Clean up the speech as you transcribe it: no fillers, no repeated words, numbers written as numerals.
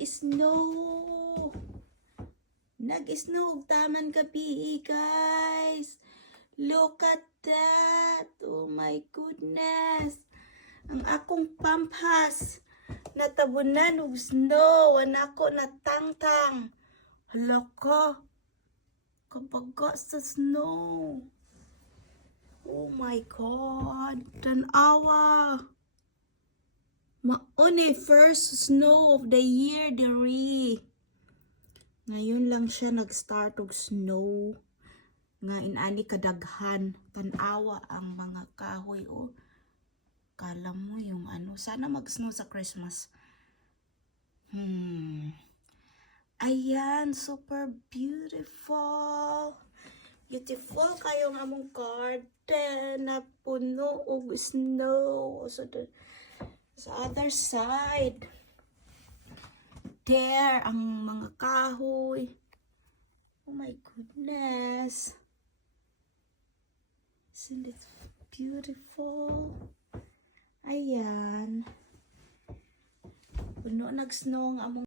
nag-snow. Nag-snow taman gabi, guys. Look at that. Oh my goodness. Ang akong pampas natabunan og snow. Anako natangtang. Hala ka. Kabaga sa snow. Oh my God. Tanawa. Mauni first snow of the year, diri. Ngayon lang siya nag-start og snow. Nga inani kadaghan. Tanawa ang mga kahoy. Oh. Kala mo yung ano. Sana mag-snow sa Christmas. Ayan. Super beautiful. Beautiful kayo nga mong garden na puno og snow. So, sa other side. There, ang mga kahoy. Oh my goodness. Isn't it beautiful? Ayan. Puno nag-snow ang among